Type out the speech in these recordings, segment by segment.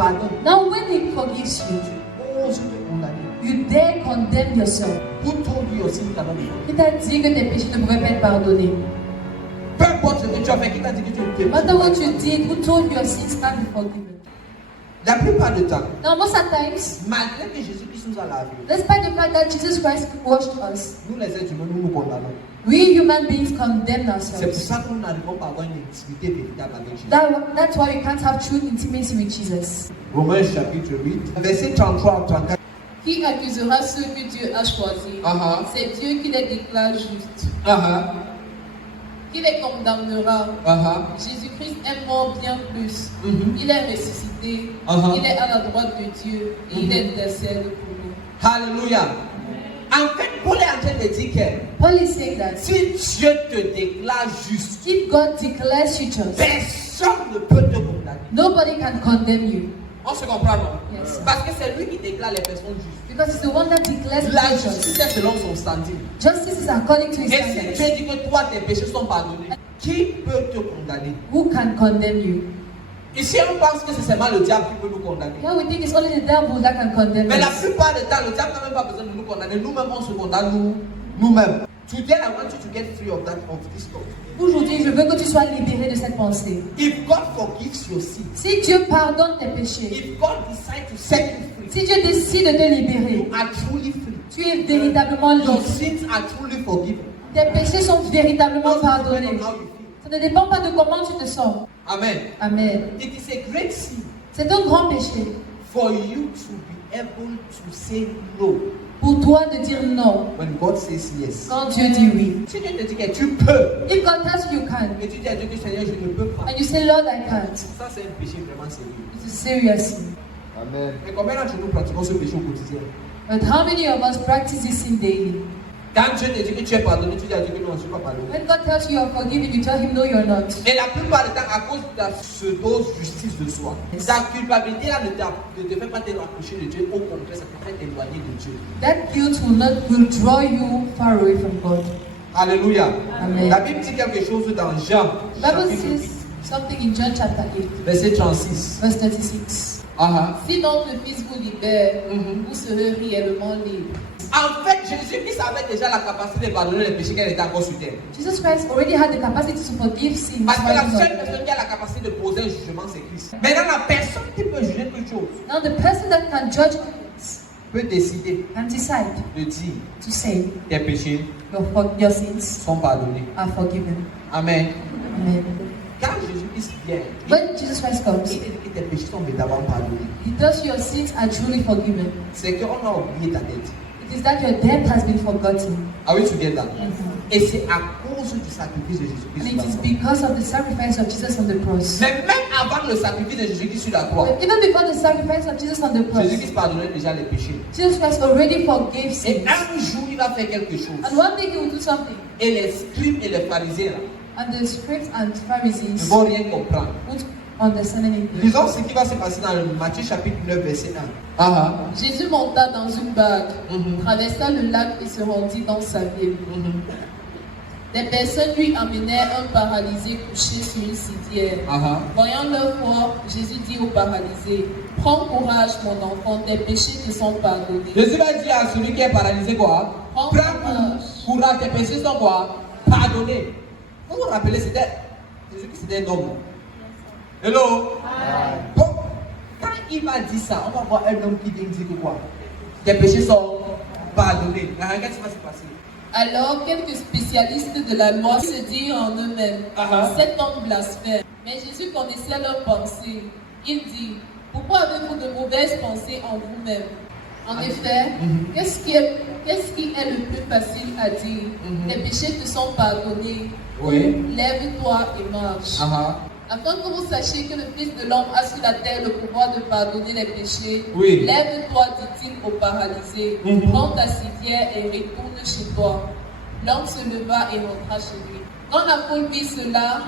pardonne, Now when He forgives you, tu oses te condamner. you dare condemn yourself. Who told you your sins cannot be forgiven? Qui t'a dit que tes péchés ne pouvaient pas être pardonnés? Peu importe ce que tu as fait, qui t'a dit que tu ne No matter what you did, who told you your sins can't be forgiven? La plupart du temps, Now most of the times, malgré que Jésus-Christ nous a lavé, despite the fact that Jesus Christ washed us, nous les êtres humains, nous nous condamnons. we human beings condemn C'est pour ourselves. ça que nous n'arrivons pas à avoir une intimité véritable avec Jésus. That's why we can't have true intimacy with Jesus. Romains chapitre 8, verset 33 à 34. Qui accusera ceux que Dieu a choisis? Uh-huh. C'est Dieu qui les déclare justes. Uh-huh. Qui les condamnera? Uh-huh. Jésus-Christ est mort bien plus. Mhm. Il est ressuscité. Uh-huh. Il est à la droite de Dieu. Et il intercède pour nous. Alléluia. En fait, Paul est en train de dire que Paul is saying that si Dieu te déclare juste, if God declares you just, personne ne peut te condamner. nobody can condemn you. On se comprend, non? Yes. Parce que c'est lui qui déclare les personnes justes. Because it's the one that declares La righteous. justice est selon son standing. Justice is according to his Et si standards. Dieu dit que toi, tes péchés sont pardonnés, qui peut te condamner? Who can condemn you? Ici, on pense que c'est seulement le diable qui peut nous condamner. Yeah, we think it's only the devil that can condemn Mais la us. plupart du temps, le diable n'a même pas besoin de nous condamner. Nous-mêmes, on se condamne nous-mêmes. Today, I want you to get free of this thought. Aujourd'hui, je veux que tu sois libéré de cette pensée. If God forgives your sins, Si Dieu pardonne tes péchés, if God decides to set you free, si Dieu décide de te libérer, you are truly free. tu es véritablement Your libre. sins are truly forgiven. Tes péchés sont véritablement Not depend pardonnés. on how you feel. Ça ne dépend pas de comment tu te sens. Amen. Amen. It is a great sin C'est un grand péché for you to be able to say no pour toi de dire non when God says yes. quand Dieu dit oui. Si Dieu te dit que tu peux, If God tells you you can, et tu dis à Dieu que Seigneur, je ne peux pas, and you say, Lord, I can't, ça c'est un péché vraiment sérieux. it's a serious sin. Amen. Et combien d'entre nous pratiquons ce péché au quotidien? But how many of us practice this sin daily? Quand Dieu te dit que tu es pardonné, tu dis à Dieu que non, je ne suis pas pardonné. When God tells you you're forgiven, you tell him no, you're not. Et la plupart du temps, à cause de ta pseudo-justice de soi, ta culpabilité là, ne te fait pas te rapprocher de Dieu, au contraire, ça te fait t'éloigner de Dieu. That guilt will draw you far away from God. Alléluia. Amen. La Bible dit quelque chose dans Jean, The Bible chapitre 8, says something in John chapter 8, verset 36. verse 36. Si donc le Fils vous libère, vous serez réellement libre. En fait, Jésus-Christ avait déjà la capacité de pardonner les péchés qu'elle était encore sur terre. Jesus Christ already had the capacity to forgive sins. Parce que la while he was seule on earth. personne qui a la capacité de poser un jugement, c'est Christ. Maintenant, la personne qui peut juger toute chose Now the person that can judge things peut décider can decide de dire to say tes péchés your sins sont pardonnés. are forgiven. Amen. Amen. Quand Jésus-Christ vient, When Jesus Christ comes, il dit que tes péchés sont véritablement pardonnés. he tells you your sins are truly forgiven. C'est qu'on a oublié ta dette. It is that your debt has been forgotten. Are we together? Mhm. Et c'est à cause du sacrifice de And Jésus-Christ it sur is la croix. because of the sacrifice of Jesus on the cross. Mais même avant le sacrifice de Jésus-Christ sur la croix, But even before the sacrifice of Jesus on the cross, Jésus-Christ pardonnait déjà les péchés. Jesus Christ already forgave Et sins. un jour, il va faire quelque chose. And one day he will do something. Et les scribes et les pharisiens là, And the scribes and ne Pharisees vont rien comprendre. won't understand anything. Lisons ce qui va se passer dans Matthieu chapitre 9, verset 1. Jésus monta dans une barque, Mhm. traversa le lac et se rendit dans sa ville. Mhm. Des personnes lui amenèrent un paralysé couché sur une civière. Voyant leur foi, Jésus dit au paralysé, « Prends courage, mon enfant, tes péchés te sont pardonnés. Jésus va dire à celui qui est paralysé quoi? Prends Prends courage, tes péchés sont quoi? Pardonnés. Vous vous rappelez, c'était un homme. Hello? Bon, quand il va dire ça, on va voir un homme qui vient dire que quoi? Tes péchés sont pardonnés. Qu'est-ce qui va se passer? Alors, quelques spécialistes de la loi se dirent en eux-mêmes, cet homme blasphème. Mais Jésus connaissait leurs pensées. Il dit, pourquoi avez-vous de mauvaises pensées en vous-même? En effet, qu'est-ce qui est le plus facile à dire? Tes péchés te sont pardonnés. Oui. Lève-toi et marche. Afin que vous sachiez que le Fils de l'homme a sur la terre le pouvoir de pardonner les péchés, Oui. lève-toi, dit-il au paralysé, prends ta civière et retourne chez toi. L'homme se leva et rentra chez lui. Quand la foule vit cela,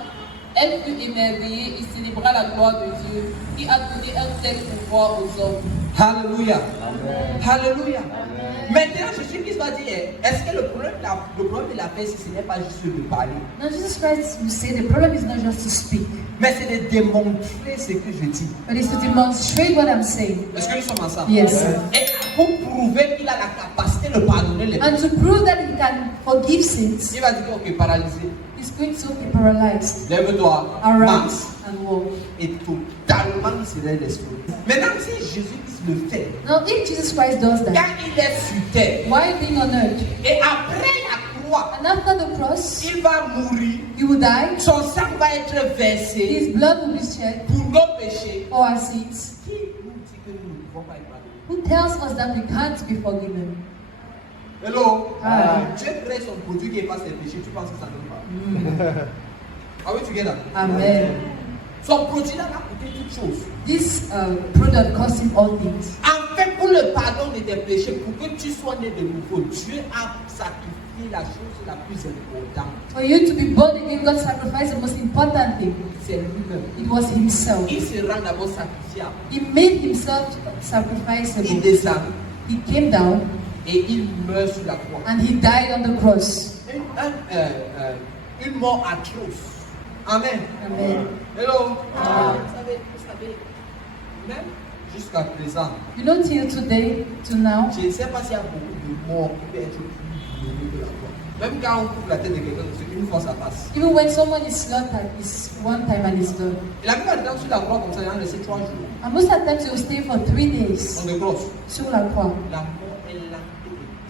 elle fut émerveillée et célébra la gloire de Dieu, qui a donné un tel pouvoir aux hommes. Alléluia. Alléluia. Maintenant, Jésus-Christ va dire, est-ce que le problème de la paix, ce n'est pas juste de parler, Now Jesus Christ will say the problem is not just to speak, mais c'est de démontrer ce que je dis. but it's to demonstrate what I'm saying. Est-ce que nous sommes ensemble? Yes. Et pour prouver qu'il a la capacité de pardonner les And personnes, to prove that he can forgive sins, il va dire, ok, paralysé, he's going to be paralyzed, lève-toi, arise, marche, and walk. et totalement il serait l'esprit. Maintenant, si Jésus-Christ le fait, Now, if Jesus Christ does quand that, il est sur terre, while being on earth, et après la croix, and after the cross, il va mourir, he will die, son sang va être versé his blood will be shed pour nos péchés. for our sins. Qui nous dit que nous ne pouvons pas être pardonnés? Who tells us that we can't be forgiven? Hello? Ah. Dieu crée son produit qui efface les péchés, tu penses que ça ne va pas? Are we together? Amen. Son produit là va coûter toutes choses. This product costs him all things. En fait, pour le pardon de tes péchés, pour que tu sois né de nouveau, Dieu a sacrifié la chose la plus importante. For you to be born again, God sacrificed the most important thing. C'est lui-même. It was himself. Il se rend d'abord sacrifiable. He made himself Il sacrificable. descend He came down et il meurt sur la croix. and he died on the cross. Une mort atroce. Amen. Amen. Hello. Ah. Vous savez, même jusqu'à présent, You know, till today, till now, je ne sais pas s'il y a beaucoup de morts qui peuvent être plus violentes que la croix. Même quand on coupe la tête de quelqu'un, c'est une fois ça passe. even when someone is slaughtered, it's one time and it's done. Et la plupart du temps, sur la croix, comme ça, il y en a laissé 3 jours. And most of the times, you will stay for 3 days On décroche. sur la croix. La mort est lente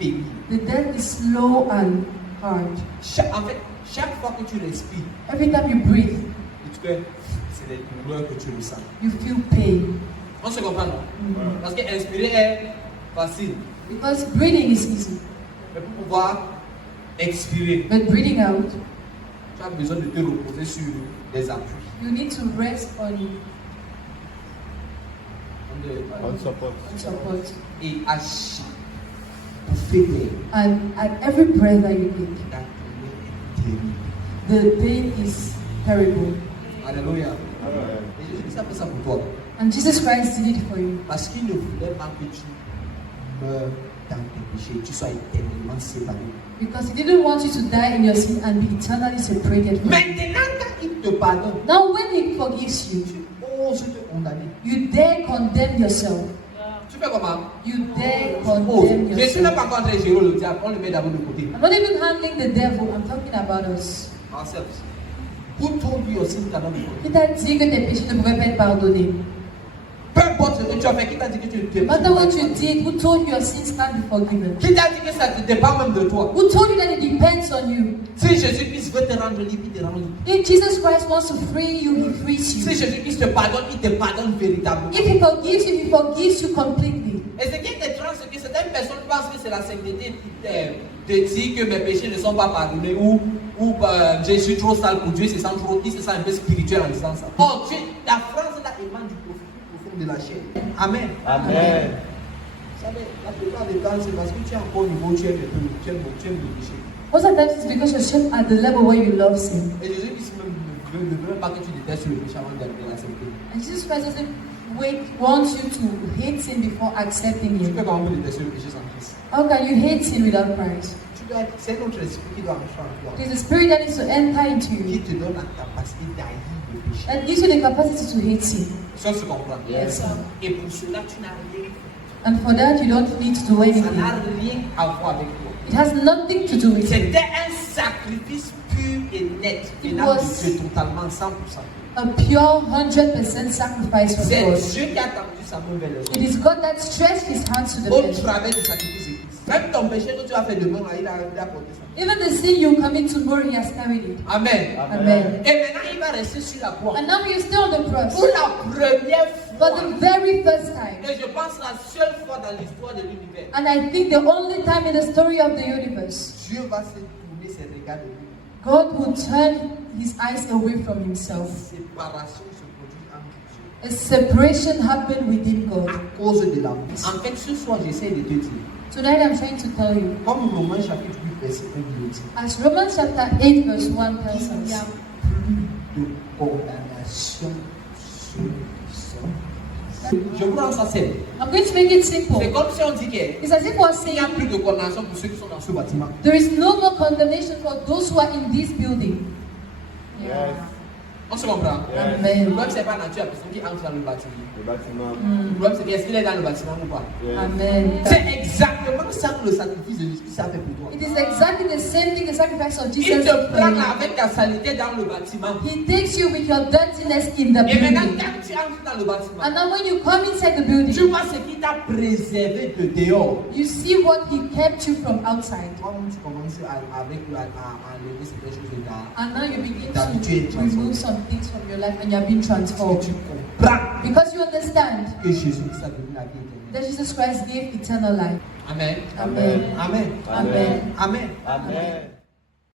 et pénible. The death is slow and hard. En fait, chaque fois que tu respires, Every time you breathe, c'est des douleurs que tu ressens. you feel pain. On se comprend, non? Mhm. Parce qu'inspirer est facile. Because breathing is easy, Mais pour pouvoir expirer, but breathing out, tu as besoin de te reposer sur des appuis. you need to rest on On support. support. Et à chaque bouffée d'air, And at every breath that you take, la douleur est terrible. the pain is terrible. Alléluia. Et Jésus a fait ça pour toi. And Jesus Christ did it for you. Parce qu'il ne voulait pas que tu meurs dans tes péchés, tu sois éternellement séparé. Because he didn't want you to die in your sin and be eternally separated from him. Maintenant, quand il te pardonne, Now, when he forgives you, tu oses te condamner. you dare condemn yourself. Tu fais comment? You dare Oh, condemn je suis même yourself. pas en train de gérer le diable, on le met d'abord de côté. I'm not even handling the devil, I'm talking about us. Ourselves. Who told you your sin cannot be forgiven? Qui t'a dit que tes péchés ne pouvaient pas être pardonnés? Peu importe ce que tu as fait, qui t'a dit que tu ne No matter what you did, who told you your sins can't be forgiven? Qui t'a dit que ça ne dépend même de toi? Who told you that it depends on you? Si Jésus-Christ veut te rendre libre, il te rend libre. If Jesus Christ wants to free you, he frees Si you. Jésus-Christ te pardonne, il te pardonne véritablement. If he forgives you completely. Et ce qui est étrange, c'est que certaines personnes pensent que c'est la sainteté de dire que mes péchés ne sont pas pardonnés ou je suis trop sale pour Dieu, il se sent un peu spirituel en disant ça. Oh, la phrase là émane du profond de la chair. Amen. Amen. Vous savez, la plupart des temps, c'est parce que tu es encore au niveau, tu aimes le péché. Most of the times it's because you're still at the level where you love sin. Et Jésus-Christ ne veut même pas que tu détestes le péché avant d'arriver à la sainteté. And Jesus Christ doesn't want you to hate sin before accepting Tu it. peux comment détester le péché sans Christ? How can you hate sin without Christ? C'est notre esprit qui doit entrer en toi, It is the spirit that needs to enter into qui you te donne la capacité d'haïr le péché. that gives you the capacity to hate sin. Ça se comprend. Yes, sir. Et pour cela, tu n'as rien. And for that, you don't need to do Ça anything. n'a rien à voir avec toi. It has nothing to do with it. C'était un sacrifice pur et net, It venant de was- Dieu totalement 100%. A pure 100% sacrifice from C'est God. Dieu qui a tendu sa main vers les It hommes. is God that stretched his hands to the Au man. travers du sacrifice de Christ. Même ton péché que tu as fait demain, il a porté ça. Even the sin you commit tomorrow, he has carried it. Amen. Amen. Et maintenant, il va rester sur la croix. And now you're still on the cross. Pour la première For fois, the very first time. et je pense la seule fois dans l'histoire de l'univers, And I think the only time in the story of the universe, Dieu va se tourner ses regards de lui. God will turn his eyes away from himself. Séparation se produit entre Dieu. A separation happened within God. À cause de l'amour. En fait, ce soir, j'essaie de te dire, Tonight I'm trying to tell you, comme Romains chapitre 8, verset 1 nous le dit, as Romans chapter 8 verse 1 tells il n'y a us, plus de condamnation sur les hommes. Je vous rends ça simple. I'm going to make it simple. C'est comme si on dit qu'il It's as if we're n'y a saying plus de condamnation pour ceux qui sont dans ce bâtiment. there is no more condemnation for those who are in this building. Yes. On se comprend? Yes. Le Amen. problème, c'est pas la nature, la personne qui entre dans le bâtiment. Le bâtiment. Le problème, c'est est-ce qu'il est dans le bâtiment ou pas? Yes. Amen. C'est exactement ça que le sacrifice de Jésus a fait pour toi. It is exactly the same thing the sacrifice of Il Jesus te did for prend you. avec ta saleté dans le bâtiment. He takes you with your dirtiness in the Et maintenant, building. quand tu entres dans le bâtiment, And now when you come inside the tu building, vois ce qui t'a préservé de dehors. you see what he kept you from outside. Toi-même, tu commences à enlever certaines choses de ta And now you begin D'habitude, to remove some things from your life and you are being transformed. tu comprends Because you understand que Jésus-Christ a donné la vie éternelle. that Jesus Christ gave eternal life. Amen. Amen. Amen. Amen. Amen. Amen.